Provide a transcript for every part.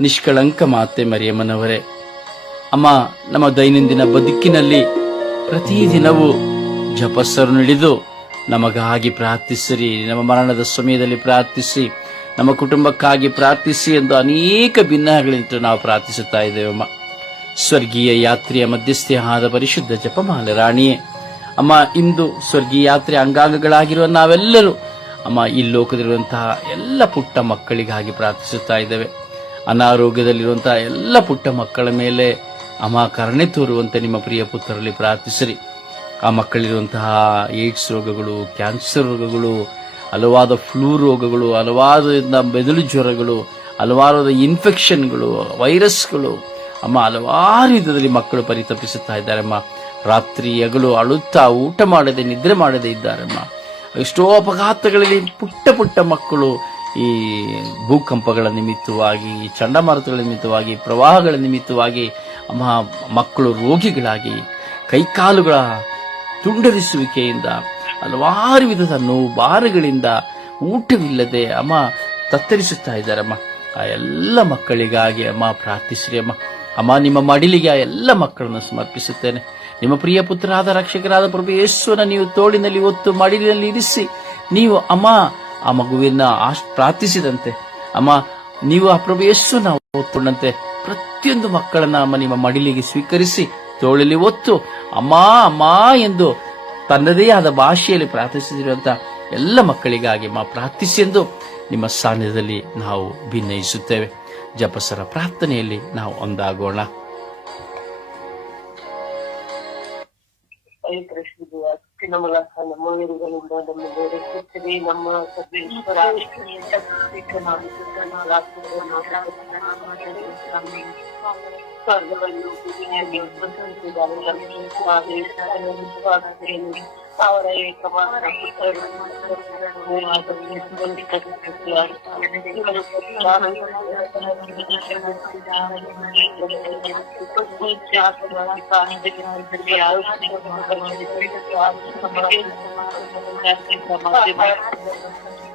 ನಿಷ್ಕಳಂಕ ಮಾತೆ ಮರಿಯಮ್ಮನವರೇ. ಅಮ್ಮ, ನಮ್ಮ ದೈನಂದಿನ ಬದುಕಿನಲ್ಲಿ ಪ್ರತಿದಿನವೂ ಜಪಸ್ಸರು ನಡೆದು ನಮಗಾಗಿ ಪ್ರಾರ್ಥಿಸಿರಿ. ನಮ್ಮ ಮರಣದ ಸಮಯದಲ್ಲಿ ಪ್ರಾರ್ಥಿಸಿ, ನಮ್ಮ ಕುಟುಂಬಕ್ಕಾಗಿ ಪ್ರಾರ್ಥಿಸಿ ಎಂದು ಅನೇಕ ಭಿನ್ನಗಳಿಂದ ನಾವು ಪ್ರಾರ್ಥಿಸುತ್ತಾ ಇದ್ದೇವಮ್ಮ ಸ್ವರ್ಗೀಯ ಯಾತ್ರೆಯ ಮಧ್ಯಸ್ಥೆ ಆದ ಪರಿಶುದ್ಧ ಜಪಮಾಲೆ ರಾಣಿಯೇ, ಅಮ್ಮ, ಇಂದು ಸ್ವರ್ಗೀಯ ಯಾತ್ರೆ ಅಂಗಾಂಗಗಳಾಗಿರುವ ನಾವೆಲ್ಲರೂ ಅಮ್ಮ, ಈ ಲೋಕದಲ್ಲಿರುವಂತಹ ಎಲ್ಲ ಪುಟ್ಟ ಮಕ್ಕಳಿಗಾಗಿ ಪ್ರಾರ್ಥಿಸುತ್ತಾ ಇದ್ದೇವೆ. ಅನಾರೋಗ್ಯದಲ್ಲಿರುವಂತಹ ಎಲ್ಲ ಪುಟ್ಟ ಮಕ್ಕಳ ಮೇಲೆ ಅಮ್ಮ ಕರುಣೆ ತೋರುವಂತೆ ನಿಮ್ಮ ಪ್ರಿಯ ಪುತ್ರರಲ್ಲಿ ಪ್ರಾರ್ಥಿಸಿರಿ. ಆ ಮಕ್ಕಳಿರುವಂತಹ ಏಡ್ಸ್ ರೋಗಗಳು, ಕ್ಯಾನ್ಸರ್ ರೋಗಗಳು ಹಲವಾದ ಫ್ಲೂ ರೋಗಗಳು ಹಲವಾರದಿಂದ ಬೆದಲು ಜ್ವರಗಳು ಹಲವಾರದ ಇನ್ಫೆಕ್ಷನ್ಗಳು, ವೈರಸ್ಗಳು, ಅಮ್ಮ ಹಲವಾರು ವಿಧದಲ್ಲಿ ಮಕ್ಕಳು ಪರಿತಪಿಸುತ್ತಾ ಇದ್ದಾರೆ ಅಮ್ಮ ರಾತ್ರಿ ಹಗಲು ಅಳುತ್ತಾ ಊಟ ಮಾಡದೆ, ನಿದ್ರೆ ಮಾಡದೆ ಇದ್ದಾರಮ್ಮ. ಎಷ್ಟೋ ಅಪಘಾತಗಳಲ್ಲಿ ಪುಟ್ಟ ಪುಟ್ಟ ಮಕ್ಕಳು ಈ ಭೂಕಂಪಗಳ ನಿಮಿತ್ತವಾಗಿ ಚಂಡಮಾರುತಗಳ ನಿಮಿತ್ತವಾಗಿ, ಪ್ರವಾಹಗಳ ನಿಮಿತ್ತವಾಗಿ ಮಕ್ಕಳು ರೋಗಿಗಳಾಗಿ, ಕೈಕಾಲುಗಳ ತುಂಡರಿಸುವಿಕೆಯಿಂದ, ಹಲವಾರು ವಿಧದ ನೋವು ಬಾರಗಳಿಂದ ಊಟವಿಲ್ಲದೆ ಅಮ್ಮ ತತ್ತರಿಸುತ್ತಾ ಇದ್ದಾರಮ್ಮ ಆ ಎಲ್ಲ ಮಕ್ಕಳಿಗಾಗಿ ಅಮ್ಮ ಪ್ರಾರ್ಥಿಸ್ರಿ ಅಮ್ಮ. ಅಮ್ಮ ನಿಮ್ಮ ಮಡಿಲಿಗೆ ಆ ಎಲ್ಲ ಮಕ್ಕಳನ್ನು ಸಮರ್ಪಿಸುತ್ತೇನೆ. ನಿಮ್ಮ ಪ್ರಿಯ ಪುತ್ರರಾದ ರಕ್ಷಕರಾದ ಪ್ರಭು ಯೇಸುವನ ನೀವು ತೋಳಿನಲ್ಲಿ ಒತ್ತು ಮಡಿಲಿನಲ್ಲಿ ಇರಿಸಿ, ನೀವು ಅಮ್ಮ ಆ ಮಗುವಿನ ಆಶ್ ಪ್ರಾರ್ಥಿಸಿದಂತೆ, ಅಮ್ಮ, ನೀವು ಆ ಪ್ರಭು ಯೇಸು ನಾವು ಓದ್ಕೊಂಡಂತೆ ಪ್ರತಿಯೊಂದು ಮಕ್ಕಳನ್ನ ಅಮ್ಮ ನಿಮ್ಮ ಮಡಿಲಿಗೆ ಸ್ವೀಕರಿಸಿ ತೋಳಲಿ ಒತ್ತು. ಅಮ್ಮ ಅಮ್ಮ ಎಂದು ತನ್ನದೇ ಆದ ಭಾಷೆಯಲ್ಲಿ ಪ್ರಾರ್ಥಿಸಿರುವಂತ ಎಲ್ಲ ಮಕ್ಕಳಿಗಾಗಿ ಅಮ್ಮ ಪ್ರಾರ್ಥಿಸಿ ಎಂದು ನಿಮ್ಮ ಸಾನ್ನಿಧ್ಯದಲ್ಲಿ ನಾವು ಭಿನ್ನಯಿಸುತ್ತೇವೆ ಜಪಸರ ಪ್ರಾರ್ಥನೆಯಲ್ಲಿ ನಾವು ಒಂದಾಗೋಣ. ಪವಿತ್ರಶ್ರೀ ಅತ್ತಿನ ಮೂಲಕ ನಮ್ಮ ವೇರುಗಳಿಂದ ನಮಗೆ ರಕ್ಷಿಸಿರಿ ನಮ್ಮ ಸರ್ವೇಶ್ವರ ಸ್ವರ್ಗವನ್ನು ಭೂಮಿಯಲ್ಲಿ ಉತ್ಪತ್ತಿಸಿದ್ದಾರೆ Ahora y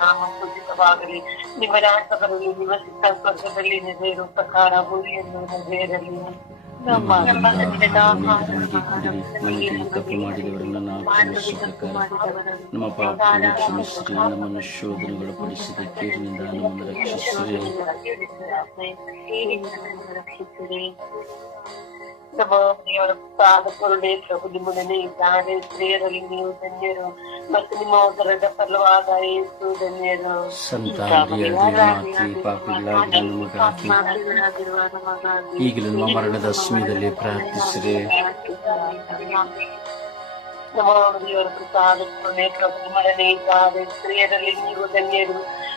ನಾಮ ಪೂಜಿತವಾಗಲಿ ನಿಮ್ಮ ರಾಜ್ಯ ಬರಲಿ ಸ್ವರ್ಗದಲ್ಲಿ ನೆರೆಯಿರೋ ಪ್ರಕಾರ ಭೂಮಿಯನ್ನು ನೆರೆಯರಲಿ ನಮ್ಮ ನಮ್ಮನ್ನು ಶೋಧನೆಗಳು ಪಡಿಸಿದ ಕೀರಿನಿಂದ ನಮ್ಮನ್ನು ನಮ್ಮ ದೇವರ ಪಾದ ಕರುಣೆ ಪ್ರಭು ನಿಮ್ಮೊಡನೆ ಇದ್ದಾರೆ ಸ್ತ್ರೀಯರಲ್ಲಿ ನೀವು ಧನ್ಯರು ಮತ್ತು ನಿಮ್ಮ ಉದರದ ಫಲವಾದ ಏಸು ಧನ್ಯರು ಈಗಲೂ ನಮ್ಮ ಮರಣದ ಸಮಯದಲ್ಲಿ ಪ್ರಾರ್ಥಿಸಿರಿ ನಮ್ಮ ಪ್ರಸಾದ ಪ್ರಭು ನಿಮ್ಮೊಡನೆ ಇದ್ದಾರೆ ಸ್ತ್ರೀಯರಲ್ಲಿ ನೀವು ಧನ್ಯರು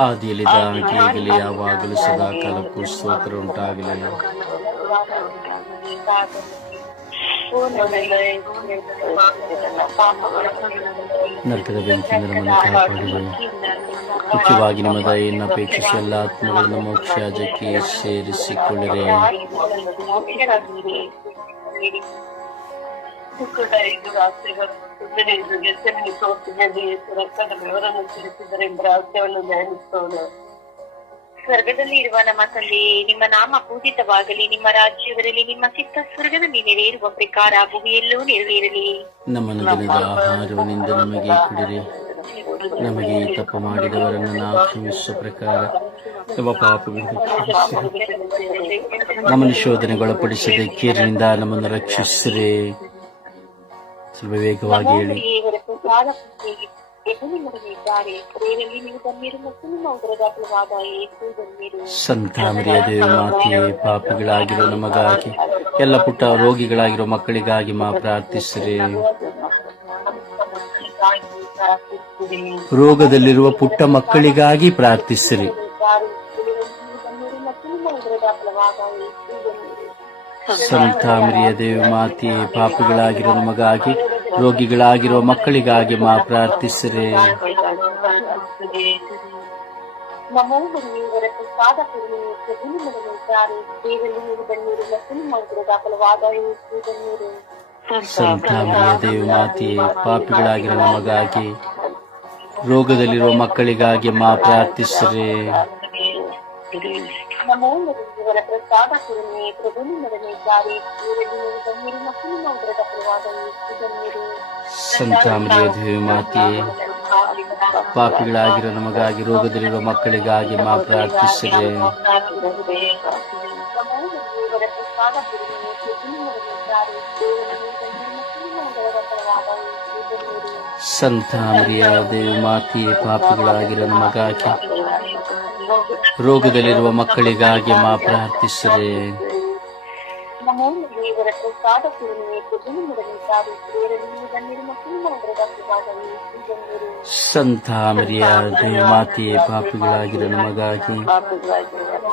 ಹಾಗೆ ಈಗಲೇ ಯಾವಾಗಲೂ ಸದಾ ಕಾಲಕ್ಕೂ ಸ್ತೋತ್ರ ಉಂಟಾಗಲಿ. ನರಕದ ಬೆಂಕಿಯಿಂದ ನಮ್ಮನ್ನು ಕಾಪಾಡಿದೆ ಮುಖ್ಯವಾಗಿ ನಿಮ್ಮ ದಯೆಯನ್ನು ಅಪೇಕ್ಷಿಸಿ ಎಲ್ಲ ಆತ್ಮಗಳನ್ನು ಮೋಕ್ಷಾಜಕ್ಕೆ ಸೇರಿಸಿಕೊಳ್ಳಿರೆ. ಐದು ರಾತ್ರಿಗಳು ಸುಂದರಿದು ಹೆಸರಿನ ಸೋತಿನಲ್ಲಿ ರಕ್ತದ ಬೆವರನ್ನು ಸುರಿಸಿದ್ದರಿಂದ ರಹಸ್ಯವನ್ನು ಧ್ಯಾನಿಸೋಣ ಸ್ವರ್ಗದಲ್ಲಿ ಇರುವ ನಮ್ಮ ತಂದೆ ನಿಮ್ಮ ನಾಮ ಪೂಜಿತವಾಗಲಿ ನಿಮ್ಮ ರಾಜ್ಯದಲ್ಲಿ ನಿಮ್ಮ ಚಿತ್ತ ಸ್ವರ್ಗದಲ್ಲಿ ನೆರವೇರುವ ಪ್ರಕಾರ ಭೂಮಿಯಲ್ಲೂ ನೆರವೇರಲಿ. ನಮ್ಮ ಆಹಾರವನಿಂದ ನಮಗೆ ಕೊಡಿರಿ. ನಮಗೆ ತಪ್ಪು ಮಾಡಿದವರನ್ನು ನಾವು ಕ್ಷಮಿಸುವ ಪ್ರಕಾರ ನಮ್ಮ ಪಾಪಗಳನ್ನು ನಮ್ಮನ್ನು ಶೋಧನೆಗೊಳಪಡಿಸದೆ ಕೀರಿನಿಂದ ನಮ್ಮನ್ನು ರಕ್ಷಿಸಿರಿ. ಸ್ವಲ್ಪ ವೇಗವಾಗಿ ಹೇಳಿ ಸಂತ ಮರಿಯ ದೇವಿ ಮಾತೆಯೇ ಪಾಪಿಗಳಾಗಿರೋ ನಮಗಾಗಿ ಎಲ್ಲ ಪುಟ್ಟ ರೋಗಿಗಳಾಗಿರೋ ಮಕ್ಕಳಿಗಾಗಿ ಮಾ ಪ್ರಾರ್ಥಿಸಿರಿ. ರೋಗದಲ್ಲಿರುವ ಪುಟ್ಟ ಮಕ್ಕಳಿಗಾಗಿ ಪ್ರಾರ್ಥಿಸಿರಿ. ಸಂತ ದೇವಿ ಮಾತಿ ಮಾತೆಯೇ ಪಾಪಿಗಳಾಗಿರೋ ನಮಗಾಗಿ ರೋಗಿಗಳಾಗಿರುವ ಮಕ್ಕಳಿಗಾಗಿ ಮಾ ಪ್ರಾರ್ಥಿಸಿರೆ. ಸಂತಾಮರಿಯ ದೇವ ಮಾತೆಯೇ ಪಾಪಿಗಳಾಗಿರೋ ನಮಗಾಗಿ ರೋಗದಲ್ಲಿರುವ ಮಕ್ಕಳಿಗಾಗಿ ಮಾ ಪ್ರಾರ್ಥಿಸಿರಿ. ನಮೋ ಕುರುಮೆ ಪ್ರಸಾದ ಪೂರ್ಣಿಮೆ ಇವರಲ್ಲಿ ನೀವು ಧನ್ಯರು ಮತ್ತು ನಿಮ್ಮ ಉದರದ ಫಲವಾದ ಯೇಸು ಧನ್ಯರು ಸಂತ ದೇವ ಮಾತೆಯೇ ಪಾಪಿಗಳಾಗಿರೋ ನಮಗಾಗಿ ರೋಗದಲ್ಲಿರುವ ಮಕ್ಕಳಿಗಾಗಿ ಮಾ ಪ್ರಾರ್ಥಿಸಿದೆ ನಮೋ ದೇವಿ ಪ್ರಸಾದ ಪೂರ್ಣಿಮೆ ಪ್ರಭು ನಿಮ್ಮೊಡನಿದ್ದಾರೆ ದೇವರಲ್ಲಿ ನೀವು ಧನ್ಯರು ಮತ್ತು ನಿಮ್ಮ ಉದರದ ಫಲವಾದ ಯೇಸು ಧನ್ಯರು ಸಂತ ಮರಿಯ ದೇವ ಮಾತೆಯೇ ಪಾಪಿಗಳಾಗಿರೋ ನಮಗಾಗಿ ರೋಗದಲ್ಲಿರುವ ಮಕ್ಕಳಿಗಾಗಿ ಮಾ ಪ್ರಾರ್ಥಿಸರೆ. ಸಂತ ಮರಿಯ ಮಾತೆಯೇ ಪಾಪಿಗಳಾಗಿರೋ ನಮಗಾಗಿ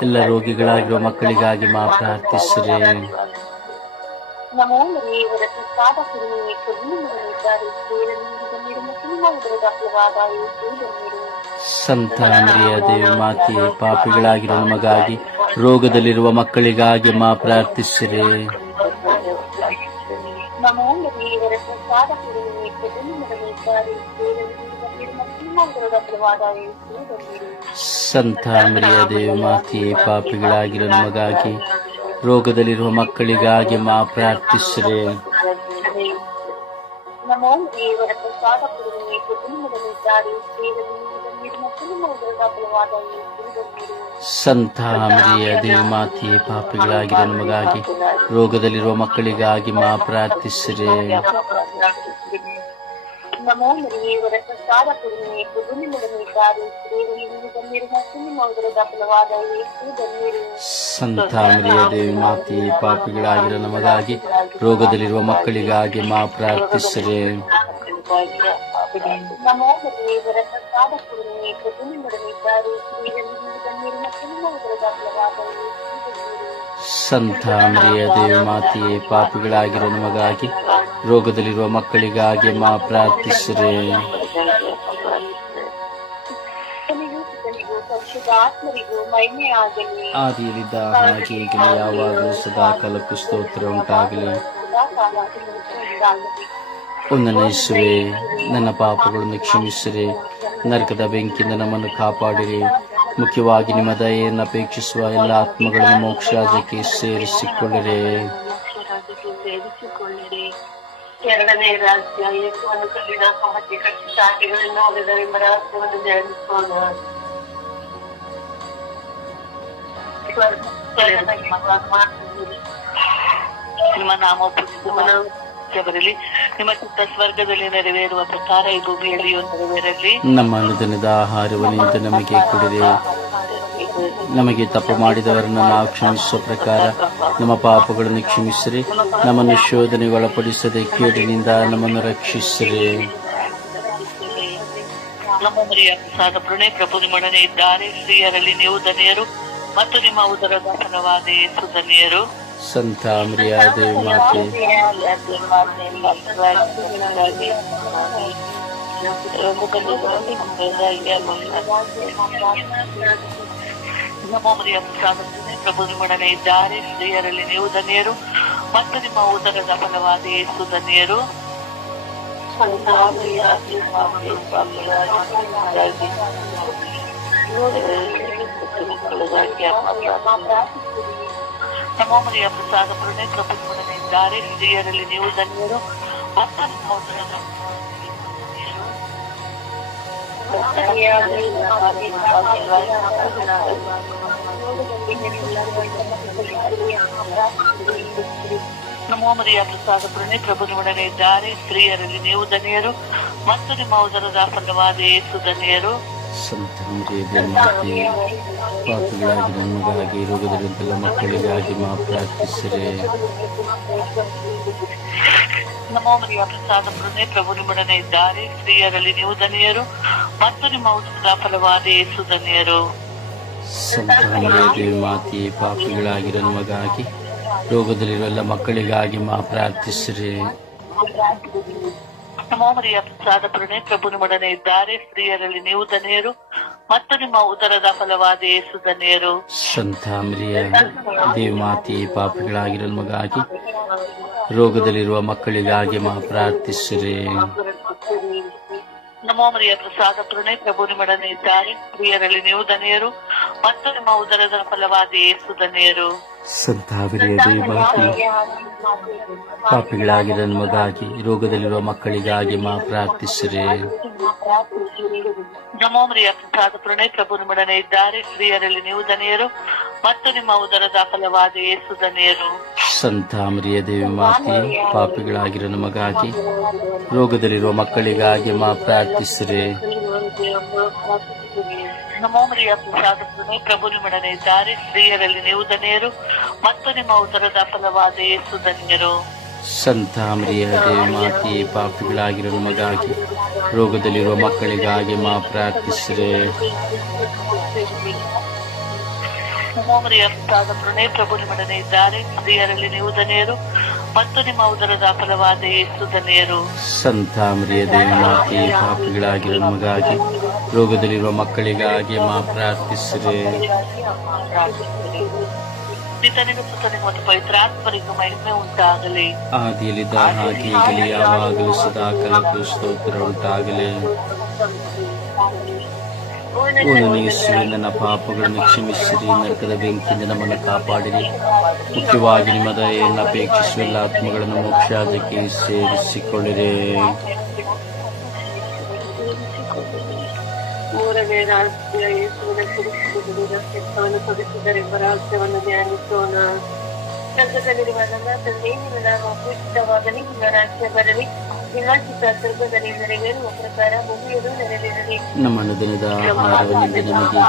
ಎಲ್ಲ ರೋಗಿಗಳಾಗಿರುವ ಮಕ್ಕಳಿಗಾಗಿ ಮಾ ಪ್ರಾರ್ಥಿಸರೆ. ನಮೋ ಸಂತ ಮರಿಯ ದೇವಿ ಮಾತೆ ಪಾಪಿಗಳಾಗಿರುವ ನಮಗಾಗಿ, ರೋಗದಲ್ಲಿರುವ ಮಕ್ಕಳಿಗಾಗಿ ಮಾ ಪ್ರಾರ್ಥಿಸಿರಿ. ಸಂತ ಮರಿಯ ದೇವಿ ಮಾತೆ ಪಾಪಿಗಳಾಗಿರುವ ನಮಗಾಗಿ, ರೋಗದಲ್ಲಿರುವ ಮಕ್ಕಳಿಗಾಗಿ ಮಾ ಪ್ರಾರ್ಥಿಸಿರಿ. ನಮೋ ದೇವರ ಪ್ರಸಾದ ಪೂರ್ಣಿಮೆ ಪ್ರಭು ಸಂತ ಮರಿಯ ದೇವ ಮಾತೆಯೇ ಪಾಪಿಗಳಾಗಿರೋ ನಮಗಾಗಿ ರೋಗದಲ್ಲಿರುವ ಮಕ್ಕಳಿಗಾಗಿ ಮಾ ಪ್ರಾರ್ಥಿಸಿರಿ. ಸಂತ ಮರಿಯ ದೇವ ಮಾತೆಯೇ ಪಾಪಿಗಳಾಗಿರೋ ನಮಗಾಗಿ ರೋಗದಲ್ಲಿರುವ ಮಕ್ಕಳಿಗಾಗಿ ಮಾ ಪ್ರಾರ್ಥಿಸಿರಿ. ನಮೋ ದೇವರ ಪ್ರಸಾದ ಪೂರ್ಣಿಮೆ ಪ್ರಭು ನಿಮ್ಮೊಡನಿದ್ದಾರೆ ದೇವರಲ್ಲಿ ನೀವು ಧನ್ಯರು ಮತ್ತು ನಿಮ್ಮ ಉದರದ ಫಲವಾದ ಯೇಸು ಧನ್ಯರು ಸಂತ ಮರಿಯ ದೇವ ಮಾತೆಯೇ ಪಾಪಿಗಳಾಗಿರೋ ನಮಗಾಗಿ ರೋಗದಲ್ಲಿರುವ ಮಕ್ಕಳಿಗಾಗಿ ಮಾ ಪ್ರಾರ್ಥಿಸಿರಿ. ಆದಿಯಲ್ಲಿದ್ದ ಹಾಗೆ ಈಗಲೂ ಯಾವಾಗಲೂ ಸದಾ ಕಾಲಕ್ಕೂ ಸ್ತೋತ್ರ ಉಂಟಾಗಲಿ. ಒಂದನೇ ಇಸುವೆ ನನ್ನ ಪಾಪಗಳನ್ನು ಕ್ಷಮಿಸಿರಿ ನರಕದ ಬೆಂಕಿಯಿಂದ ನಮ್ಮನ್ನು ಕಾಪಾಡಿರಿ. ಮುಖ್ಯವಾಗಿ ನಿಮ್ಮ ದಯೆಯನ್ನು ಅಪೇಕ್ಷಿಸುವ ಎಲ್ಲ ಆತ್ಮಗಳನ್ನು ಮೋಕ್ಷರಾಜಕ್ಕೆ ಸೇರಿಸಿಕೊಳ್ಳಿರಿ. ಸೇರಿಸಿಕೊಳ್ಳಿರಿ. ಎರಡನೇ ರಾಜ್ಯ ಯೇಸುವನ್ನು ಕಟ್ಟಿ ರಹಸ್ಯವನ್ನು ಧ್ಯಾನಿಸೋಣ ನಿಮ್ಮ ನಾಮ ಬರಲಿ ನಿಮ್ಮ ಚಿತ್ತ ಸ್ವರ್ಗದಲ್ಲಿ ನೆರವೇರುವ ಪ್ರಕಾರ ಈ ಭೂಮಿಯಲ್ಲಿಯೂ ನೆರವೇರಲಿ. ನಮ್ಮ ಅನುದಿನದ ಆಹಾರವನ್ನು ನಮಗೆ ಕೊಡಿದೆ ನಮಗೆ ತಪ್ಪು ಮಾಡಿದವರನ್ನು ನಾವು ಕ್ಷಮಿಸುವ ಪ್ರಕಾರ ನಮ್ಮ ಪಾಪಗಳನ್ನು ಕ್ಷಮಿಸಿರಿ. ನಮ್ಮನ್ನು ಶೋಧನೆಗೆ ಒಳಪಡಿಸದೆ ಕೇಡಿನಿಂದ ನಮ್ಮನ್ನು ರಕ್ಷಿಸಿರಿ. ಪ್ರಸಾದ ಪ್ರಣಯ ಪ್ರಭು ನಿಮ್ಮೊಡನೆ ಇದ್ದಾರೆ. ಸ್ತ್ರೀಯರಲ್ಲಿ ನೀವು ಧನ್ಯರು ಮತ್ತು ನಿಮ್ಮ ಉದರದ ಫಲವಾದ ಯೇಸು ಧನ್ಯರು. ಸಂತ ಮರಿಯ ದೇವ ಮಾತೆ ನಮ್ಮ ಮರಿಯ ಪ್ರಸಾದ ಪ್ರಣಯ ಪ್ರಭು ನಿಮ್ಮೊಡನೆ ಇದ್ದಾರೆ ಸ್ತ್ರೀಯರಲ್ಲಿ ನೀವು ಧನ್ಯರು ಮತ್ತು ನಿಮ್ಮ ಉದರದ ಫಲವಾದ ಯೇಸು ಧನ್ಯರು ನಮ್ಮ ಮರಿಯ ಪ್ರಸಾದ ಪ್ರಣಯ ಪ್ರಭು ಹಿರಿಯರಲ್ಲಿ ನೀವು ಧನ್ಯರು. ನಮೋಮರಿಯ ಪ್ರಸಾದ ಪುರಣೆ ಪ್ರಭುನೊಡನೆ ಇದ್ದಾರೆ. ಸ್ತ್ರೀಯರಲ್ಲಿ ನೀವು ಧನ್ಯರು. ಮತ್ತು ನಿಮ್ಮ ಉದರದ ಫಲವಾದ ಯೇಸು ಧನ್ಯರು. ಸಂತ ಮರಿಯ ಮಾತೆ ಪಾಪಿಗಳಾಗಿ ನಮಗಾಗಿ ರೋಗದಲ್ಲಿದ್ದೆಲ್ಲ ಮಕ್ಕಳಿಗಾಗಿ ಮಾ ಪ್ರಾರ್ಥಿಸಿರೆ. ನಮೋ ಮರಿಯ ಪ್ರಸಾದ ಪ್ರಭು ಇದ್ದಾರೆ. ಸ್ತ್ರೀಯರಲ್ಲಿ ನೀವು ಧನ್ಯರು ಮತ್ತು ನಿಮ್ಮ ಉದರದ ಫಲವಾದ ಯೇಸು ಧನ್ಯರು. ಸಂತ ಮರಿಯ ದೇವಿ ಮಾತೆ ಪಾಪಿಗಳಾಗಿರೋ ನಮಗಾಗಿ ರೋಗದಲ್ಲಿರುವ ಮಕ್ಕಳಿಗಾಗಿ ಮಾ ಪ್ರಾರ್ಥಿಸಿರೆ. ನಮೋ ಮರಿಯ ಪ್ರಸಾದ ಪುರಣೆ ಪ್ರಭು ನಿಮ್ಮೊಡನೆ ಇದ್ದಾರೆ. ಸ್ತ್ರೀಯರಲ್ಲಿ ನೀವು ಧನ್ಯರು. ಮತ್ತು ನಿಮ್ಮ ಉದರದ ಫಲವಾದ ಯೇಸು ಧನ್ಯರು. ಸಂತ ಮರಿಯ ದೇವಿ ಮಾತೆ ಪಾಪಿಗಳಾಗಿರೋ ನಮಗಾಗಿ ರೋಗದಲ್ಲಿರುವ ಮಕ್ಕಳಿಗಾಗಿ ಮಾ ಪ್ರಾರ್ಥಿಸಿರೆ. ನಮೋಮರಿಯ ಪ್ರಸಾದ ಪ್ರಣಯ ಪ್ರಭು ನಿಮ್ಮೊಡನೆ ಇದ್ದಾರೆ ಸ್ತ್ರೀಯರಲ್ಲಿ ನೀವು ಧನ್ಯರು. ಮತ್ತು ನಿಮ್ಮ ಉದರದ ಫಲವಾದ ಯೇಸು ಧನ್ಯರು. ಸಂತ ಮರಿಯ ದೇವಿ ಮಾತೆ ಮಗಾಗಿ ನಮಗಾಗಿ ರೋಗದಲ್ಲಿರುವ ಮಕ್ಕಳಿಗಾಗಿ ಮಾ ಪ್ರಾರ್ಥಿಸಿರೆ. ನಮೋಮ್ರಿಯ ಪ್ರಸಾದ ಪ್ರಣಯ ಪ್ರಭು ನಿಮ್ಮೊಡನೆ ಇದ್ದಾರೆ. ಸ್ತ್ರೀಯರಲ್ಲಿ ನೀವು ಧನಿಯರು ಮತ್ತು ನಿಮ್ಮ ಉದರದ ಫಲವಾದ ಯೇಸು ಧನಿಯರು. ಸಂತಾಮರಿಯ ದೇವಿ ಮಾತೆ ಪಾಪಿಗಳಾಗಿರೋ ನಮಗಾಗಿ ರೋಗದಲ್ಲಿರುವ ಮಕ್ಕಳಿಗಾಗಿ ಮಾ ಪ್ರಾರ್ಥಿಸಿರೆ. ಮರಿಯ ಪ್ರಸಾದ ಪುರಣೆ ಪ್ರಭು ನಿಮ್ಮೊಡನೆ ಇದ್ದಾರೆ. ಸ್ತ್ರೀಯರಲ್ಲಿ ನೀವು ಧನ್ಯರು. ಮತ್ತು ನಿಮ್ಮ ಉದರದ ಫಲವಾದ ಯೇಸು ಧನ್ಯರು. ಸಂತ ಮರಿಯ ದೇವಿ ಮಾತೆ ಪಾಪಿಗಳಾಗಿರೋ ನಮಗಾಗಿ ರೋಗದಲ್ಲಿರುವ ಮಕ್ಕಳಿಗಾಗಿ ಮಾ ಪ್ರಾರ್ಥಿಸಿರೆ ನಮೋ ಪ್ರಣಯ ಪ್ರಭು ನಿಮ್ಮೊಡನೆ ಇದ್ದಾರೆ. ಸ್ತ್ರೀಯರಲ್ಲಿ ನೀವು ಧನಿಯರು. ಮತ್ತು ನಿಮ್ಮ ಉದರದ ಫಲವಾದ ಯೇಸು ಧನಿಯರು. ಸಂತ ಮರಿಯ ದೇವಿ ಪಾಪಿಗಳಾಗಿರೋ ನಮಗಾಗಿ ರೋಗದಲ್ಲಿರುವ ಮಕ್ಕಳಿಗಾಗಿ ಮಾ ಪ್ರಾರ್ಥಿಸಿದೆ ಪಿತನಿಗೂ ಸುತನಿಗೂ ಮತ್ತು ಪವಿತ್ರಾತ್ಮರಿಗೂ ಮಹಿಮೆ ಉಂಟಾಗಲಿ. ಆದಿಯಲ್ಲಿದ್ದ ಹಾಗೆ ಈಗಲೇ ಯಾವಾಗಲೂ ಸದಾಕಾಲಕ್ಕೂ ಸ್ತೋತ್ರ ಉಂಟಾಗಲಿ. ಓ ಯೇಸುವೆ, ನನ್ನ ಪಾಪಗಳನ್ನು ಕ್ಷಮಿಸಿರಿ ನರಕದ ಬೆಂಕಿಯಿಂದ ನಮ್ಮನ್ನು ಕಾಪಾಡಿರಿ. ಮುಖ್ಯವಾಗಿ ನಿಮ್ಮ ದಯೆಯನ್ನು ಅಪೇಕ್ಷಿಸುವ ಎಲ್ಲ ಆತ್ಮಗಳನ್ನು ಮೋಕ್ಷಾದಕ್ಕೆ ಸೇರಿಸಿಕೊಳ್ಳಿರಿ. ಮೂರನೇ ರಾಜ್ಯ ಯೇಸುವಿನ ಕುರಿತು ಧ್ಯಾನಿಸೋಣ. ಸ್ವರ್ಗದಲ್ಲಿರುವ ನನ್ನ ತಂದೆ ನಿನ್ನ ನಾಮ ಪೂಜಿತವಾಗಲಿ ನಿನ್ನ ರಾಜ್ಯ ಬರಲಿ. ನಿಮ್ಮ ದಿನದ ಆಹಾರವನ್ನಿಂದ ನಮಗೆ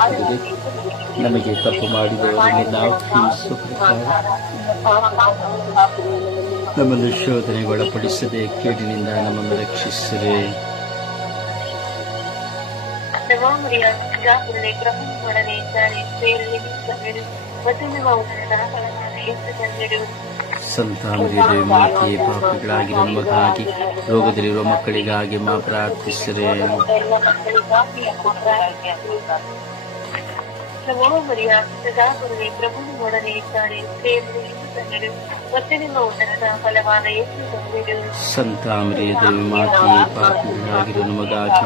ನಮಗೆ ತಪ್ಪು ಮಾಡಿದವರಿಗೆ ನಾವು ಕ್ಷಮಿಸುವ ನಮ್ಮನ್ನು ಶೋಧನೆಗೆ ಒಳಪಡಿಸದೆ ಕೇಡಿನಿಂದ ನಮ್ಮನ್ನು ರಕ್ಷಿಸಿರಿ. ಮತ್ತು ನಿಮ್ಮ ದೇವಿ ಮಾತೆಯೇ ಪಾಪಿಗಳಾಗಿರೋ ನಮಗಾಗಿ ರೋಗದಲ್ಲಿರುವ ಮಕ್ಕಳಿಗಾಗಿ ಮಾ ಪ್ರಾರ್ಥಿಸಿರೆ. ದೇವಿ ನಮಗಾಗಿ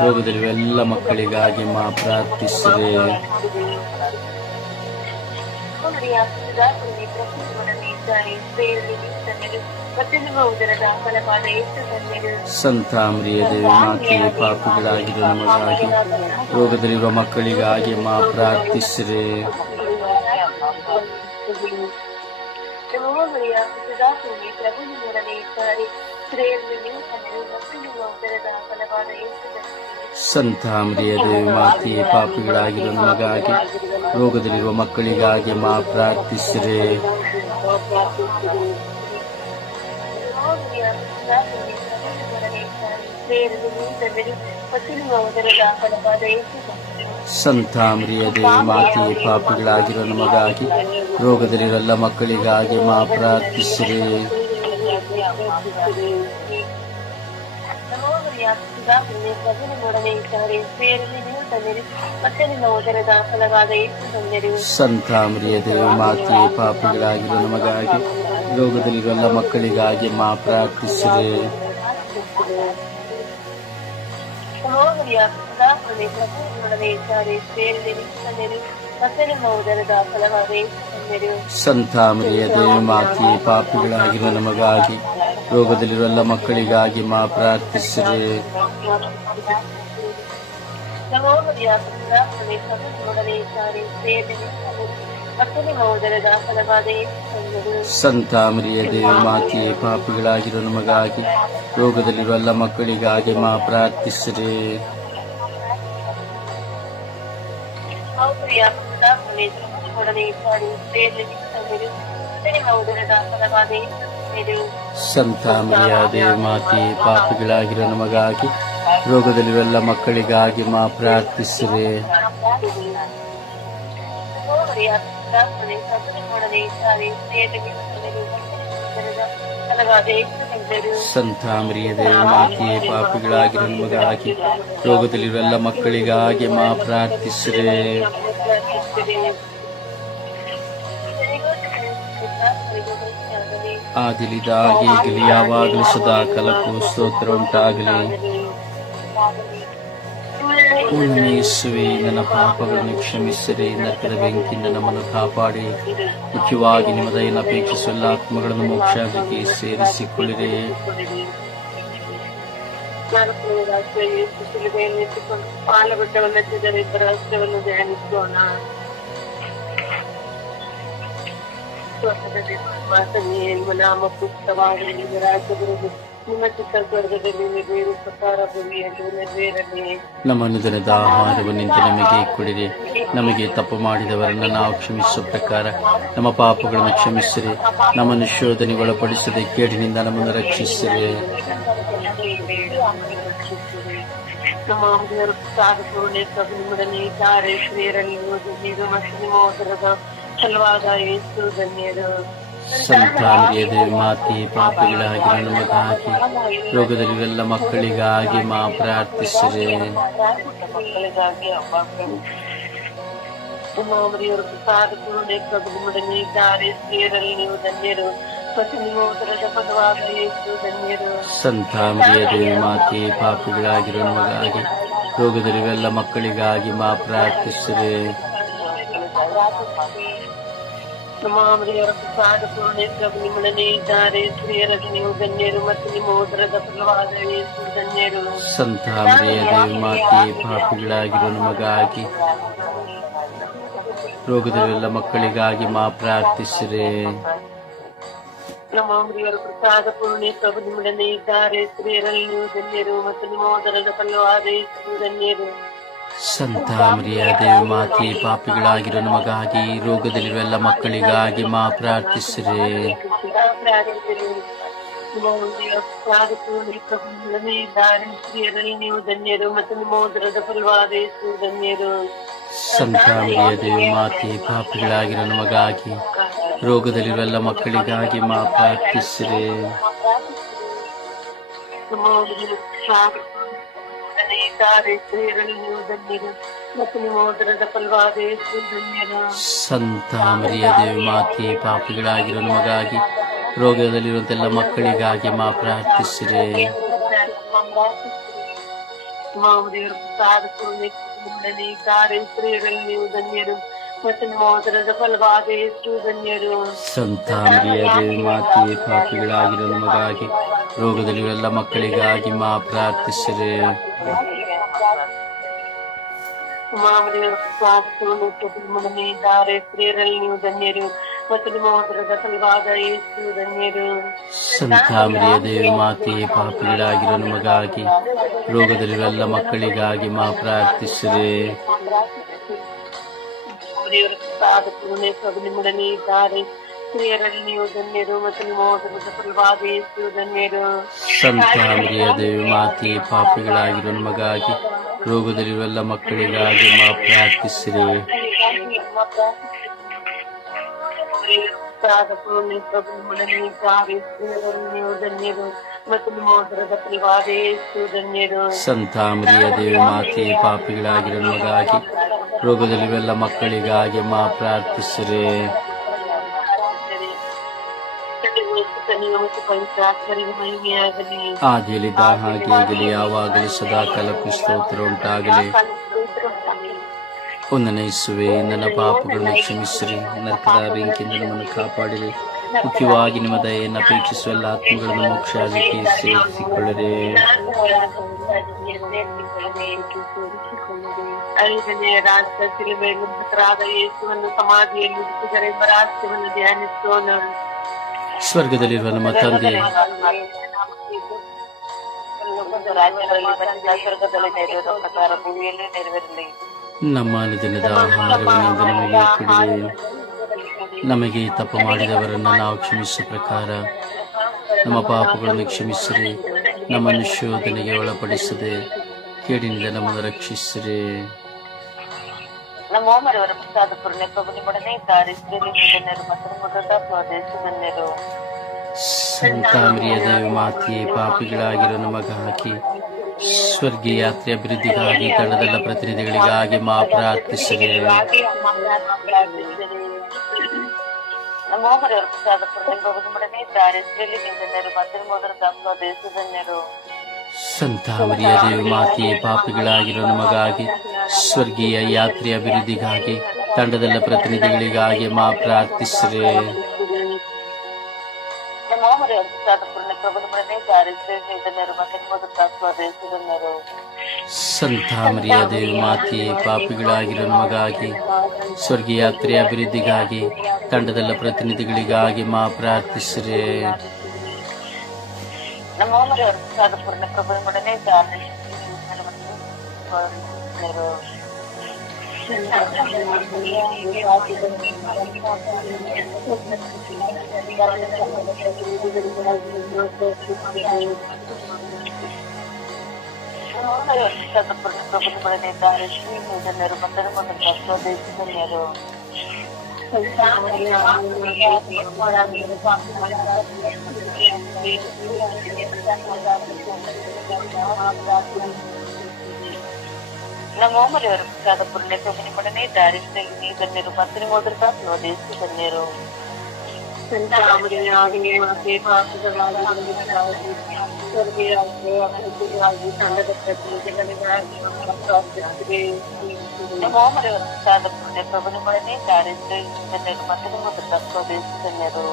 ರೋಗದಲ್ಲಿರುವ ಎಲ್ಲ ಮಕ್ಕಳಿಗಾಗಿ ಮಾ ಪ್ರಾರ್ಥಿಸಿರೆ. ತಂದೆರು ಸಂತಾಮರಿಯ ದೇವಿ ಮಾತೆಯೇ ಪಾಪಿಗಳಾಗಿರೋ ನಮಗಾಗಿ ರೋಗದಲ್ಲಿರುವ ಮಕ್ಕಳಿಗಾಗಿ ಮಾ ಪ್ರಾರ್ಥಿಸಿರೆ. ಸಂತ ಸಂತಾಮರಿಯ ದೇವಿ ಮಾತೆಯೇ ಪಾಪಿಗಳಾಗಿರೋ ನಮಗಾಗಿ, ರೋಗದಲ್ಲಿರುವ ಮಕ್ಕಳಿಗಾಗಿ ಮಾ ಪ್ರಾರ್ಥಿಸಿರೆ. ಸಂತಾಮರಿಯ ದೇವಿ ಮಾತಿ ಪಾಪಿಗಳಾಗಿರೋ ನಮಗಾಗಿ ರೋಗದಲ್ಲಿರಲ್ಲ ಮಕ್ಕಳಿಗಾಗಿ ಮಾ ಪ್ರಾರ್ಥಿಸಿರೆ. ಮತ್ತೆ ನಿಮ್ಮ ಉದರದ ಫಲವಾದ ಯೇಸು ತಂದಿರಿ ಸಂತಾಮರಿಯ ದೇವಿ ಮಾತೆ ಪಾಪಿಗಳಾಗಿರೋ ನಮಗಾಗಿ, ರೋಗದಲ್ಲಿರುವ ಮಕ್ಕಳಿಗಾಗಿ ಮಾ ಪ್ರಾರ್ಥಿಸಿರೆ. ಇದ್ದಾರೆ ತಂದೆರು ಮತ್ತೆ ನಿಮ್ಮ ಉದರದ ಫಲವಾದ ಯೇಸು ತಂದೆರು ಸಂತಾಮರಿಯ ದೇವಿ ಮಾತೆ ಪಾಪಿಗಳಾಗಿರುವ ನಮಗಾಗಿ ರೋಗದಲ್ಲಿರೋ ಎಲ್ಲ ಮಕ್ಕಳಿಗಾಗಿ ಮಾ ಪ್ರಾರ್ಥಿಸಿರಿ. ಸಂತ ಮರಿಯ ದೇವಿ ಪ್ರಭುವಿನೊಡನೆ ಪಾಪಿಗಳಾಗಿರೋ ನಮಗಾಗಿ ರೋಗದಲ್ಲಿರುವ ನಿಮ್ಮ ಉದರದ ಫಲವಾದ ಯೇಸುವನ್ನು ಸಂತ ಮರಿಯ ದೇವ, ಮಾತೆಯೇ ಪಾಪಿಗಳಾಗಿರೋ ನಮಗಾಗಿ ರೋಗದಲ್ಲಿರುವ ಎಲ್ಲ ಮಕ್ಕಳಿಗಾಗಿ ಮಾ ಪ್ರಾರ್ಥಿಸಿರಿ. ಸಂತ ಮರಿಯಾ ಮಾತಿ ಪಾಪಿಗಳಾಗಿರೋ ನಮಗಾಗಿ, ರೋಗದಲ್ಲಿರುವ ಎಲ್ಲ ಮಕ್ಕಳಿಗಾಗಿ ಮಾ ಪ್ರಾರ್ಥಿಸಿರಿ. ಸಂತ ಮರಿಯ ಮಾತಿ ಪಾಪಿಗಳಾಗಿರೋ ನಮಗಾಗಿ, ರೋಗದಲ್ಲಿರುವ ಮಕ್ಕಳಿಗಾಗಿ ಮಾ ಪ್ರಾರ್ಥಿಸಿರಿ. ಆದಿಲಿದಾಗಿ ಈಗಲೂ ಯಾವಾಗಲೂ ಸದಾ ಕಲಕ್ಕೂ ಸ್ತೋತ್ರ ಉಂಟಾಗಲಿ. ಪೂರ್ಣನೇ ಯೇಸುವೆ, ನನ್ನ ಪಾಪಗಳನ್ನು ಕ್ಷಮಿಸಿರಿ, ನರಕದ ಬೆಂಕಿಯಿಂದ ನಮ್ಮನ್ನು ಕಾಪಾಡಿ. ಮುಖ್ಯವಾಗಿ ನಿಮ್ಮ ದಯನ ಅಪೇಕ್ಷಿಸುವ ಆತ್ಮಗಳನ್ನು ಮೋಕ್ಷಾಗಕ್ಕೆ ಸೇರಿಸಿಕೊಳ್ಳಿರಿ. ರಹಸ್ಯವನ್ನು ಧ್ಯಾನಿಸೋಣ. ಸ್ವರ್ಗದಲ್ಲಿ ವಾಸನೆ ನಿಮ್ಮ ನಾಮ ಸೂಕ್ತವಾಗಿ ನಿಮ್ಮ ರಾಜ್ಯದಲ್ಲಿ ನಿಮ್ಮ ಚಿಕ್ಕ ಸ್ವರ್ಗದಲ್ಲಿ ನೆರವೇರು ಪ್ರಕಾರ ಭೂಮಿಯಲ್ಲಿ ನೆರವೇರಲಿ. ನಮ್ಮ ಅನುದಿನದ ಆಹಾರವನ್ನಿಂದ ನಮಗೆ ಕೊಡಿರಿ. ನಮಗೆ ತಪ್ಪು ಮಾಡಿದವರನ್ನು ನಾವು ಕ್ಷಮಿಸುವ ಪ್ರಕಾರ ನಮ್ಮ ಪಾಪಗಳನ್ನು ಕ್ಷಮಿಸಿರಿ. ನಮ್ಮನ್ನು ಶೋಧನೆ ಒಳಪಡಿಸದೆ ಕೇಡಿನಿಂದ ನಮ್ಮನ್ನು ರಕ್ಷಿಸಿರಿ. ನಮ್ಮ ನಿಮ್ಮೊಡನೆ ಇದ್ದಾರೆ ಉದರದ ಫಲವಾದ ಮಾತಿ ಪಾಪಿಗಳಾಗಿ ಮಾತೆ ಪಾಪಿಗಳಾಗಿ ನಮಗಾಗಿ ರೋಗದಲ್ಲಿವೆಲ್ಲ ಮಕ್ಕಳಿಗಾಗಿ ಮಾ ಪ್ರಾರ್ಥಿಸಿದೆ ಮಕ್ಕಳಿಗಾಗಿ ಮಾತಿ ಪ್ರಸಾದ ಪೂರ್ಣೆ ಪ್ರಭು ನಿಮ್ಮೊಡನೆ ಇದ್ದಾರೆ ಸ್ತ್ರೀಯರಲ್ಲಿ ನೀವು ಧನ್ಯರು. ದೇವ ಮಾತೆ ಪಾಪಿಗಳಾಗಿರೋ ನಮಗಾಗಿ ರೋಗದಲ್ಲಿವೆಲ್ಲ ಮಕ್ಕಳಿಗಾಗಿ ಮಾ ಪ್ರಾರ್ಥಿಸಿರಿ. ನಮ್ಮ ದೇವರ ಪ್ರಸಾದ ಪೂರ್ಣೆ ಪ್ರಭು ನಿಮ್ಮೊಡನೆ ಇದ್ದಾರೆ ಸ್ತ್ರೀಯರಲ್ಲಿ ನೀವು ಧನ್ಯರು ಮತ್ತು ನಿಮ್ಮ ಉದರದ ಫಲವಾದ ಯೇಸು ಧನ್ಯರು ಸಂತಾನರಿಯ ದೇವ ಮಾತೆ ಪಾಪಿಗಳಾಗಿರೋ ನಮಗಾಗಿ ರೋಗದಲ್ಲೆಲ್ಲ ಮಕ್ಕಳಿಗಾಗಿ ಮಾ ಪ್ರಾರ್ಥಿಸಿರಿ. ನಮ್ಮ ದೇವರ ಪ್ರಸಾದ ಪೂರ್ಣಿ ಪ್ರಭು ನಿಮ್ಮೊಡನೆ ಇದ್ದಾರೆ ಸ್ತ್ರೀಯರಲ್ಲಿ ನೀವು ಧನ್ಯರು ಮತ್ತು ನಿಮ್ಮ ಉದರದ ಫಲವಾದ ಯೇಸು ಧನ್ಯರು ಸಂತಾಮರಿಯ ದೇವಿ ಮಾತೆ ಪಾಪಿಗಳಾಗಿರೋ ನಮಗಾಗಿ ರೋಗದಲ್ಲಿರುವ ಮಕ್ಕಳಿಗಾಗಿ ಮಾ ಪ್ರಾರ್ಥಿಸ್ರಿ. ಸಂತಾಮರಿಯ ದೇವ ಮಾತೆ ಪಾಪಿಗಳಾಗಿರೋ ನಮಗಾಗಿ ರೋಗದಲ್ಲಿರುವ ಮಕ್ಕಳಿಗಾಗಿ ಮಾ ಪ್ರಾರ್ಥಿಸಿರಿ. ನಮ್ಮ ಮರಿಯ ದೇವಿ ಮಾತೆ ಪಾಪಿಗಳಾಗಿರೋ ನಮಗಾಗಿ ರೋಗದಲ್ಲಿರುವಂತೆಲ್ಲ ಮಕ್ಕಳಿಗಾಗಿ ಮಾ ಪ್ರಾರ್ಥಿಸಿರಿ. ಸಂತ ಮರಿಯ ದೇವಿ ಮಾತೆ ಪಾಪಿಗಳಾಗಿರೋ ನಮಗಾಗಿ ರೋಗದಲ್ಲಿರುವ ಮಕ್ಕಳಿಗಾಗಿ ಮಾ ಪ್ರಾರ್ಥಿಸಿರಿ. ಧನ್ಯರು ಮತ್ತು ನಿಮ್ಮ ಸಂತಾಮರಿಯ ದೇವ ಮಾತೆ ಪಾಪಿಗಳಾಗಿರೋ ನಮಗಾಗಿ ರೋಗದಲ್ಲಿರಲ್ಲ ಮಕ್ಕಳಿಗಾಗಿ ಮಾ ಪ್ರಾರ್ಥಿಸಿದೆ ನಿಮ್ಮೊಡನೆ ಇದ್ದಾರೆ. ಸ್ತ್ರೀಯರಲ್ಲಿ ನೀವು ಧನ್ಯರು ಮತ್ತು ನಿಮ್ಮ ಉದರದ ಫಲವಾದ ಯೇಸು ಧನ್ಯರು ಸಂತಾಮರಿಯ ದೇವ ಮಾತೆ ಪಾಪಿಗಳಾಗಿರುವ ನಮಗಾಗಿ ರೋಗದಲ್ಲಿರುವ ಮಕ್ಕಳಿಗಾಗಿ ಮಾ ಪ್ರಾರ್ಥಿಸಿರಿ. ಸಂತಾಮರಿಯ ದೇವ ಮಾತೆ ಪಾಪಿಗಳಾಗಿರೋ ನಮಗಾಗಿ ರೋಗದಲ್ಲಿರುವ ಮಕ್ಕಳಿಗಾಗಿ ಮಾ ಪ್ರಾರ್ಥಿಸಿರಿ. ಆದಿಯಲ್ಲಿದ್ದ ಹಾಗೆ ಈಗಲೇ ಯಾವಾಗಲೂ ಸದಾ ಕಾಲಕ್ಕೂ ಸ್ತೋತ್ರ ಉಂಟಾಗಲಿ. ಒಂದನೇ ಇಸುವೆ ನನ್ನ ಪಾಪಗಳನ್ನು ಕ್ಷಮಿಸಿರಿ. ನರಕದ ಬೆಂಕಿಯಿಂದ ನಮ್ಮನ್ನು ಕಾಪಾಡಿರಿ. ಮುಖ್ಯವಾಗಿ ನಿಮ್ಮ ದಯೆಯನ್ನು ಅಪೇಕ್ಷಿಸುವ ಎಲ್ಲ ಆತ್ಮಗಳನ್ನು ಮೋಕ್ಷಕ್ಕೆ ಸೇರಿಸಿಕೊಳ್ಳರೆ ಐದನೇ ರಾಷ್ಟ್ರ ಸಿಲುಬೆಯನ್ನು ಯೇಸುವನ್ನು ಸಮಾಧಿಯಲ್ಲಿ ಇಟ್ಟಿದ್ದಾರೆ ಎಂಬ ರಾಷ್ಟ್ರವನ್ನು ಧ್ಯಾನಿಸೋಣ. ಸ್ವರ್ಗದಲ್ಲಿರುವ ನಮ್ಮ ತಂದೆ. ನಮ್ಮ ದಿನದ ಆಹಾರವನ್ನು ನಮಗೆ ನಮಗೆ ತಪ್ಪು ಮಾಡಿದವರನ್ನು ನಾವು ಕ್ಷಮಿಸುವ ಪ್ರಕಾರ ನಮ್ಮ ಪಾಪಗಳನ್ನು ಕ್ಷಮಿಸಿರಿ. ನಮ್ಮನ್ನು ಶೋಧನೆಗೆ ಒಳಪಡಿಸದೆ. ಕೇಡಿನಿಂದ ನಮ್ಮನ್ನು ರಕ್ಷಿಸಿರಿ. ನಮ್ಮ ಓಮರವರ ಪ್ರಸಾದ ಪೂರ್ಣ ಪ್ರಭು ನಿಮ್ಮೊಡನೆ ಇದ್ದಾರೆ ಸ್ತ್ರೀಯಲ್ಲಿ ಜನರು ಮತ್ತು ಮೊದಲ ಸ್ವದೇಶದಲ್ಲಿರು ಸಂತಾಮರಿಯ ದೈವ ಮಾತೆಯೇ ಪಾಪಿಗಳಾಗಿರೋ ಹಾಕಿ ಸ್ವರ್ಗೀಯ ಯಾತ್ರೆ ಅಭಿವೃದ್ಧಿಗಾಗಿ ತಂಡದ ಪ್ರತಿನಿಧಿಗಳಿಗಾಗಿ ಮಾ ಪ್ರಾರ್ಥಿಸಿದೆ. ನಮ್ಮ ಓಮರವರ ಪ್ರಸಾದ ಪೂರ್ಣ ಪ್ರಭು ನಿಮ್ಮೊಡನೆ ಇದ್ದಾರೆ ಸ್ತ್ರೀಯಲ್ಲಿ ಜನರು ಮತ್ತು ಮೊದಲ ಸ್ವದೇಶದಲ್ಲಿರು ಸಂತಾಮರಿಯ ದೇವ ಮಾತೆಯೇ ಪಾಪಿಗಳಾಗಿರೋ ನಮಗಾಗಿ ಸ್ವರ್ಗೀಯ ಯಾತ್ರೆ ಅಭಿವೃದ್ಧಿಗಾಗಿ ತಂಡದಲ್ಲ ಪ್ರತಿನಿಧಿಗಳಿಗಾಗಿ ಮಾ ಪ್ರಾರ್ಥಿಸಿರಿ. ಸಂತಾಮರಿಯ ದೇವ ಮಾತೆಯೇ ಪಾಪಿಗಳಾಗಿರೋ ನಮಗಾಗಿ ಸ್ವರ್ಗೀಯ ಯಾತ್ರೆ ಅಭಿವೃದ್ಧಿಗಾಗಿ ತಂಡದಲ್ಲ ಪ್ರತಿನಿಧಿಗಳಿಗಾಗಿ ಮಾ ಪ್ರಾರ್ಥಿಸಿರಿ. ನಮ್ಮ ಓಮರವರ ಪ್ರಸಾದ ಪೂರ್ಣ ಪ್ರಭು ನಿಮ್ಮೊಡನೆ ಇದ್ದಾರೆ ಸ್ವದೇಶದಲ್ಲಿರು ಪ್ರಭುಗಳಿದ್ದಾರೆ ಶ್ರೀ ಜನರು ಮತ್ತು ಮೊದಲ ಸ್ವದೇಶದಲ್ಲಿರು ನಮ್ಮ ಓಮರಿಯವರು ಪ್ರಸಾದ ಪುಣ್ಯ ಪ್ರಭುನಿಮಡನೆ ದಾರಿಸ್ನಲ್ಲಿ ಗಣ್ಯರು ಮತ್ತು ಮೊದಲ ಸ್ವದೇಶದಲ್ಲಿರು ನಮ್ಮ ಓಮರಿಯವರು ಪ್ರಸಾದ ಪುಣ್ಯ ಪ್ರಭುನಿಮಡನೆ ದಾರಿಸ್ನಲ್ಲಿ ಗಣ್ಯರು ಮತ್ತು ಮೊದಲ ಸ್ವದೇಶದಲ್ಲಿರು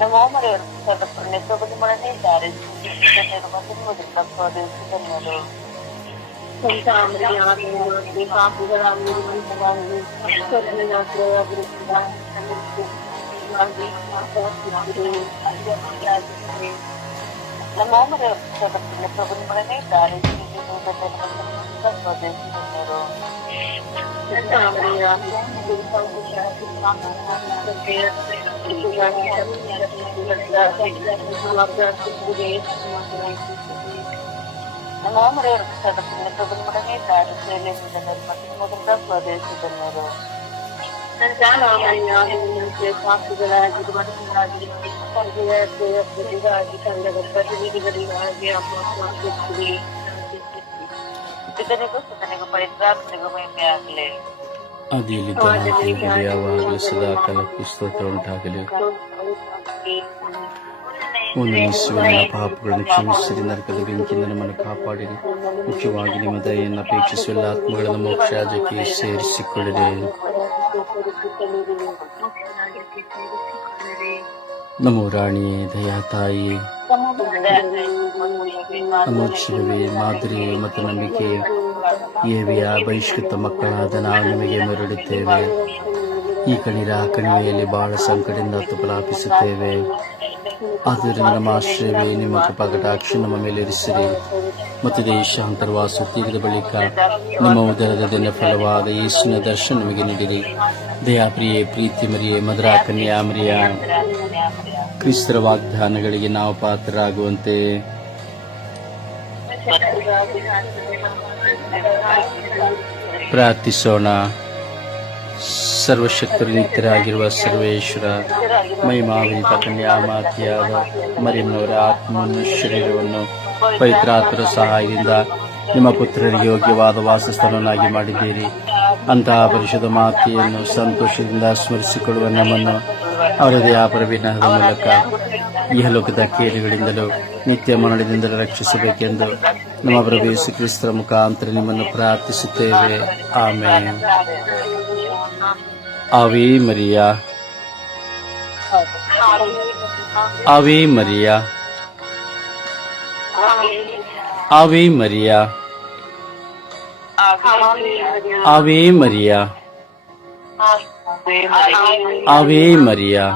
ನಮ್ಮ ಓಮರಿಯವರು ಪ್ರಸಾದ ಪುಣ್ಯ ಪ್ರಭುನಿಮಡನೆ ದಾರಿಸ್ನಲ್ಲಿ ಗಣ್ಯರು ಮತ್ತು ಮೊದಲ ಸ್ವದೇಶದಲ್ಲಿರು ನಮ್ಮ ಓಮರಿಯವರು ಪ್ರಸಾದ ಪುಣ್ಯ ಪ್ರಭುನಿಮಡನೆ ದಾರಿಸ್ನಲ್ಲಿ ಗಣ್ಯರು ಮತ್ತು ಮೊದಲ ಸ್ವದೇಶದಲ್ಲಿರು ನಮ್ಮ ಓಮರಿಯವರು ಪ್ರಸಾದ ಪುಣ್ಯ ಪ್ರಭುನಿಮಡನೆ ದಾರಿಸ್ನಲ್ಲಿ ಗಣ್ಯರು ಮತ್ತು ಮೊದಲ ಸ್ವದೇಶದಲ್ಲಿರು ಇದನಿಗೂ ಸುತನಿಗೂ ಪವಿತ್ರಾತ್ಮನಿಗೂ ಮಹಿಮೆ ಆಗಲಿ ಆದಿಯಲ್ಲಿ ಯಾವಾಗಲೂ ಸದಾ ಕಾಲಕ್ಕೂ ಸ್ತೋತ್ರ ಉಂಟಾಗಲಿ ಒಂದು ನಿಶ್ಚಯವಾದ ಪಾಪಗಳನ್ನು ಕ್ಷಮಿಸಿರಿ, ನರಕದ ಬೆಂಕಿಯಿಂದ ನಮ್ಮನ್ನು ಕಾಪಾಡಿರಿ. ಮುಖ್ಯವಾಗಿ ನಿಮ್ಮ ದಯೆಯನ್ನು ಅಪೇಕ್ಷಿಸುವ ಆತ್ಮಗಳನ್ನು ಮೋಕ್ಷ ರಾಜ್ಯಕ್ಕೆ ಸೇರಿಸಿಕೊಳ್ಳಿರಿ. ನಮೋ ರಾಣಿಯೇ ದಯಾ ತಾಯಿ. ನಮೋಕ್ಷವೇ ಮಾದರಿ ಮತ್ತು ನಂಬಿಕೆ ಏವಿಯ, ಬಹಿಷ್ಕೃತ ಮಕ್ಕಳಾದ ನಾವು ನಿಮಗೆ ಮರಳುತ್ತೇವೆ. ಈ ಕಣಿರ ಕಣಿವೆಯಲ್ಲಿ ಬಹಳ ಸಂಕಟದಿಂದ ತುಪಲಾಪಿಸುತ್ತೇವೆ. ಆದ್ದರಿಂದ ನಮ್ಮ ಆಶ್ರಯವೇ ನಿಮ್ಮ ಕೃಪಾಕಟಾಕ್ಷಿ ನಮ್ಮ ಮೇಲೆ ಇರಿಸಿರಿ. ಮತ್ತು ದೇಶಾಂತರವಾಸ ತೀರಿದ ಬಳಿಕ ನಮ್ಮ ಉದರದ ದಿನ ಫಲವಾದ ಯೇಸುವಿನ ದರ್ಶನ ನಮಗೆ ನೀಡಿರಿ. ದಯಾಪ್ರಿಯೆ, ಪ್ರೀತಿ ಮರಿಯೇ, ಮಧುರಾ ಕನ್ಯಾ ಮರಿಯ, ಕ್ರಿಸ್ತರ ವಾಗ್ದಾನಗಳಿಗೆ ನಾವು ಪಾತ್ರರಾಗುವಂತೆ. ಪ್ರಾರ್ಥಿಸೋಣ. ಸರ್ವಶಕ್ತರು ನಿತ್ಯರಾಗಿರುವ ಸರ್ವೇಶ್ವರ ಮಹಿಮಾವಿನಿತ ಕನ್ಯಾ ಮಾತೆಯಾದ ಮರಿಯಮ್ಮನವರ ಆತ್ಮವನ್ನು, ಶರೀರವನ್ನು ಪವಿತ್ರಾತ್ಮರ ಸಹಾಯದಿಂದ ನಿಮ್ಮ ಪುತ್ರರಿಗೆ ಯೋಗ್ಯವಾದ ವಾಸಸ್ಥಾನವನ್ನಾಗಿ ಮಾಡಿದ್ದೀರಿ. ಅಂತಹ ಪರಿಷದ ಮಾತೆಯನ್ನು ಸಂತೋಷದಿಂದ ಸ್ಮರಿಸಿಕೊಳ್ಳುವ ನಮ್ಮನ್ನು ಅವರದೇ ಆ ವಿನಹದ ಮೂಲಕ ಇಹಲೋಕದ ಕೇಡುಗಳಿಂದಲೂ ನಿತ್ಯ ಮರಣದಿಂದಲೂ ರಕ್ಷಿಸಬೇಕೆಂದು ನಮ್ಮ ಪ್ರಭು ಯೇಸು ಕ್ರಿಸ್ತರ ಮುಖಾಂತರ ನಿಮ್ಮನ್ನು ಪ್ರಾರ್ಥಿಸುತ್ತೇವೆ ಆಮೇಲೆ ಆವಿ ಮರಿಯಾ ಆವಿ ಮರಿಯಾ ಆವಿ ಮರಿಯಾ ಆವಿ ಮರಿಯಾ ಆವಿ ಮರಿಯಾ